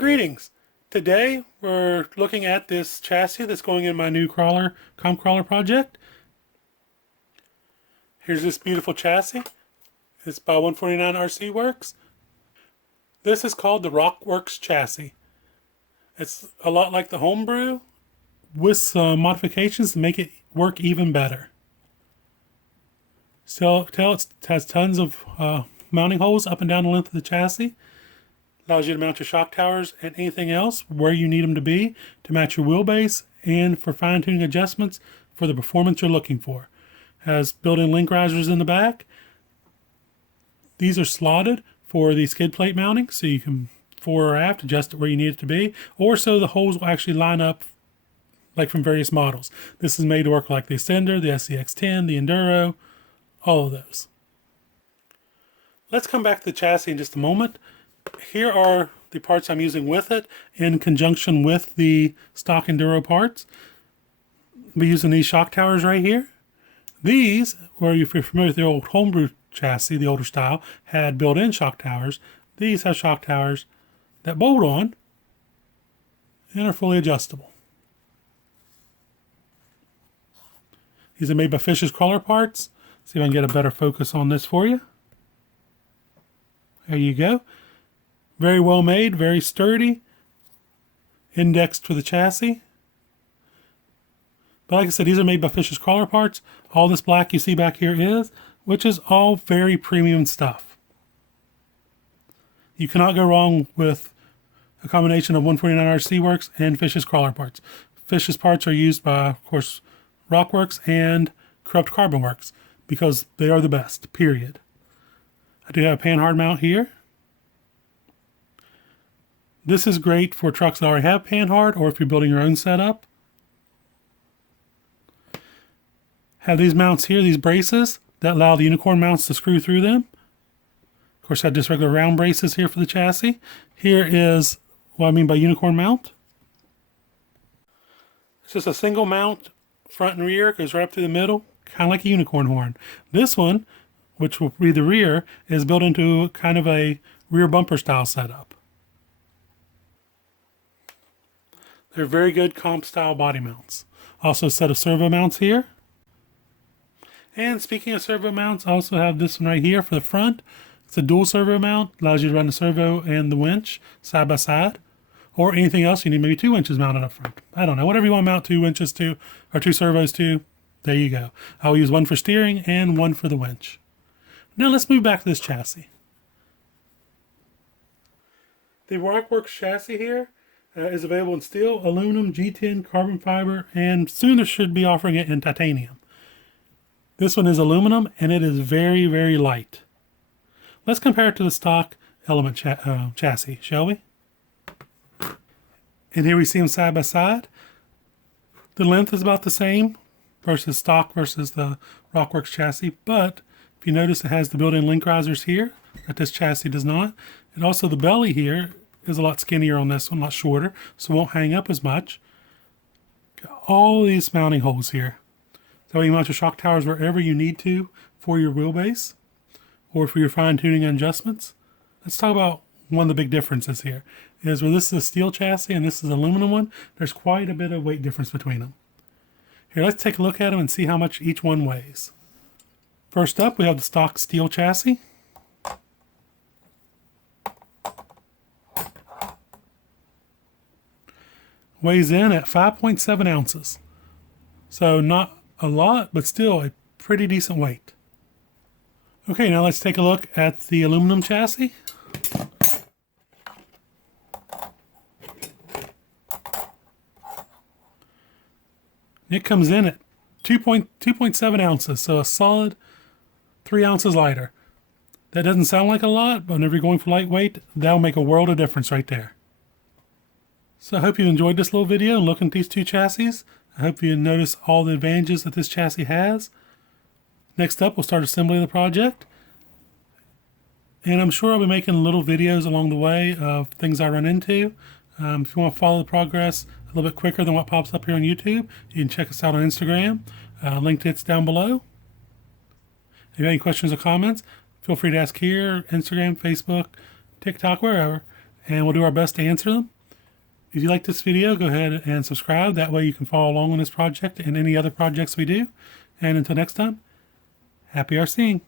greetings. Today we're looking at this chassis that's going in my new comp crawler project. Here's this beautiful chassis. It's by 149 RC Works. This is called the Rock Werx chassis. It's a lot like the Homebrew with some modifications to make it work even better. So it has tons of mounting holes up and down the length of the chassis. Allows you to mount your shock towers and anything else where you need them to be to match your wheelbase and for fine-tuning adjustments for the performance you're looking for. Has built-in link risers in the back. These are slotted for the skid plate mounting, so you can fore or aft adjust it where you need it to be, or so the holes will actually line up like from various models. This is made to work like the Ascender, the SCX-10, the Enduro, all of those. Let's come back to the chassis in just a moment. Here are the parts I'm using with it in conjunction with the stock Enduro parts. I'll be using these shock towers right here. These, where if you're familiar with the old Homebrew chassis, the older style, had built-in shock towers. These have shock towers that bolt on and are fully adjustable. These are made by Fish's Crawler Parts. See if I can get a better focus on this for you. There you go. Very well made, very sturdy, indexed for the chassis. But like I said, these are made by Fish's Crawler Parts. All this black you see back here is, which is all very premium stuff. You cannot go wrong with a combination of 149 RC Works and Fish's Crawler Parts. Fish's parts are used by, of course, Rock Werx and Corrupt Carbon Works because they are the best, period. I do have a panhard mount here. This is great for trucks that already have panhard or if you're building your own setup. Have these mounts here, these braces that allow the unicorn mounts to screw through them. Of course, I have just regular round braces here for the chassis. Here is what I mean by unicorn mount. It's just a single mount, front and rear, goes right up through the middle, kind of like a unicorn horn. This one, which will be the rear, is built into kind of a rear bumper style setup. They're very good comp style body mounts. Also a set of servo mounts here. And speaking of servo mounts, I also have this one right here for the front. It's a dual servo mount. Allows you to run the servo and the winch side by side. Or anything else you need, maybe 2 winches mounted up front. I don't know, whatever you want to mount 2 winches to, or 2 servos to, there you go. I'll use one for steering and one for the winch. Now let's move back to this chassis. The Rock Werx chassis here is available in steel, aluminum, G10, carbon fiber, and soon they should be offering it in titanium. This one is aluminum, and it is very, very light. Let's compare it to the stock Element chassis, shall we? And here we see them side by side. The length is about the same versus stock versus the Rock Werx chassis, but if you notice it has the built-in link risers here that this chassis does not. And also the belly here is a lot skinnier on this one, a lot shorter, so it won't hang up as much. Got all these mounting holes here. So you mount your shock towers wherever you need to for your wheelbase or for your fine-tuning and adjustments. Let's talk about one of the big differences here. Is where this is a steel chassis and this is an aluminum one, there's quite a bit of weight difference between them. Here, let's take a look at them and see how much each one weighs. First up, we have the stock steel chassis. Weighs in at 5.7 ounces. So not a lot, but still a pretty decent weight. Okay, now let's take a look at the aluminum chassis. It comes in at 2.7 ounces, so a solid 3 ounces lighter. That doesn't sound like a lot, but whenever you're going for lightweight, that'll make a world of difference right there. So I hope you enjoyed this little video and looking at these two chassis. I hope you notice all the advantages that this chassis has. Next up, we'll start assembly of the project. And I'm sure I'll be making little videos along the way of things I run into. If you want to follow the progress a little bit quicker than what pops up here on YouTube, you can check us out on Instagram. Link to it's down below. If you have any questions or comments, feel free to ask here, Instagram, Facebook, TikTok, wherever. and we'll do our best to answer them. If you like this video, go ahead and subscribe. That way you can follow along on this project and any other projects we do. And until next time, happy RCing.